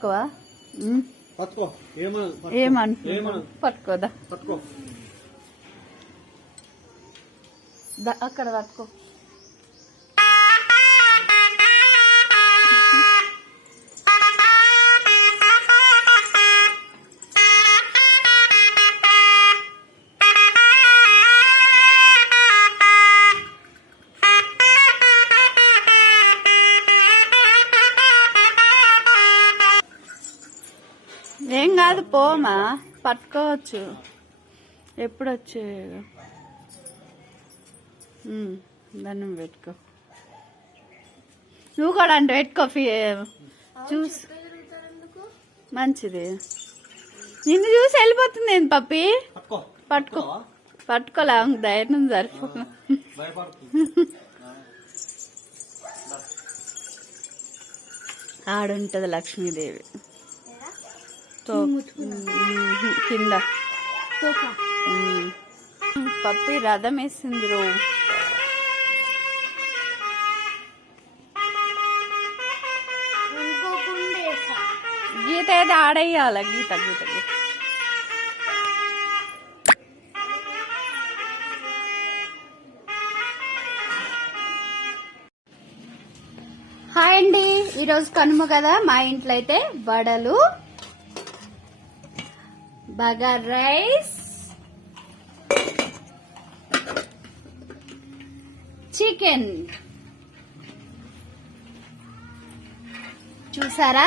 పట్టుకోవా? ఏమను పట్టుకోదా? అక్కడ పట్టుకో. ఏం కాదు పోమా, పట్టుకోవచ్చు. ఎప్పుడు వచ్చే దండం పెట్టుకో. నువ్వు కూడా అంటే పెట్టుకో. చూసి మంచిది. నిన్ను చూసి వెళ్ళిపోతుంది ఏంది పప్పి? పట్టుకో. పట్టుకోలే, ధైర్యం సరిపో. ఆడుంటది లక్ష్మీదేవి కింద. పప్పి రథం వేసింది రో. గీత అయితే ఆడేయాల. గీత గీత గీత. హాయ్ అండి, ఈరోజు కనుమ కదా. మా ఇంట్లో అయితే వడలు, బగార్ రైస్, చికెన్. చూసారా?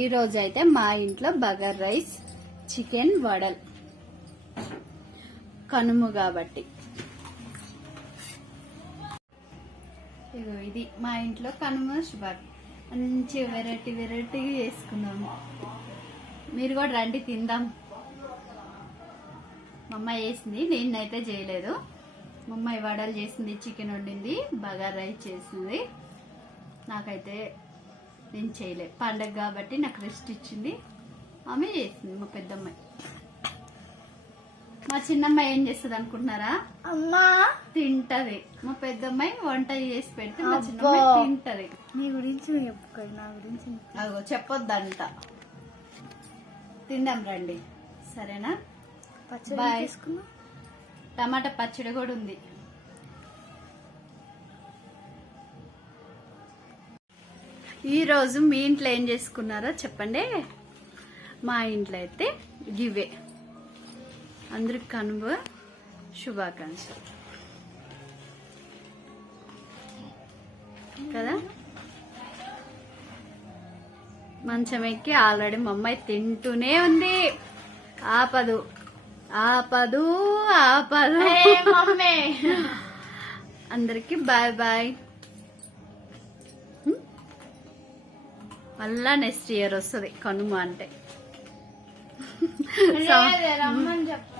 ఈరోజు అయితే మా ఇంట్లో బగార్ రైస్, చికెన్, వడలు. కనుమ కాబట్టి ఇది మా ఇంట్లో కనుమ శుభాకాంక్షలు. మంచి వెరైటీ వెరైటీగా చేసుకున్నాము. మీరు కూడా రండి, తిందాం. మా అమ్మాయి చేసింది, నేనైతే చేయలేదు. మా అమ్మాయి వడలు చేసింది, చికెన్ వండింది, బగార్ రైస్ చేసింది. నాకైతే నేను చేయలేదు. పండగ కాబట్టి నాకు రెస్ట్ ఇచ్చింది. ఆమె చేసింది, మా పెద్దమ్మాయి. మా చిన్నమ్మాయి ఏం చేస్తుంది అనుకుంటున్నారా? అమ్మా తింటది. మా పెద్దమ్మాయి వంట చేసి పెడితే మా చిన్నమ్మాయి తింటది. నీ గురించి చెప్పుకో, నా గురించి అగో చెప్పొద్దంట. తిందాం రండి, సరేనా? బాయ్. టమాటా పచ్చడి కూడా ఉంది. ఈరోజు మీ ఇంట్లో ఏం చేసుకున్నారో చెప్పండి. మా ఇంట్లో అయితే గివే. అందరికి కనుమ శుభాకాంక్షలు కదా. మంచం ఎక్కి ఆల్రెడీ మా అమ్మాయి తింటూనే ఉంది. ఆపదు ఆపదు ఆపదు. అందరికి బాయ్ బాయ్. మళ్ళా నెక్స్ట్ ఇయర్ వస్తుంది కనుమ అంటే. రమ్మని చెప్పు.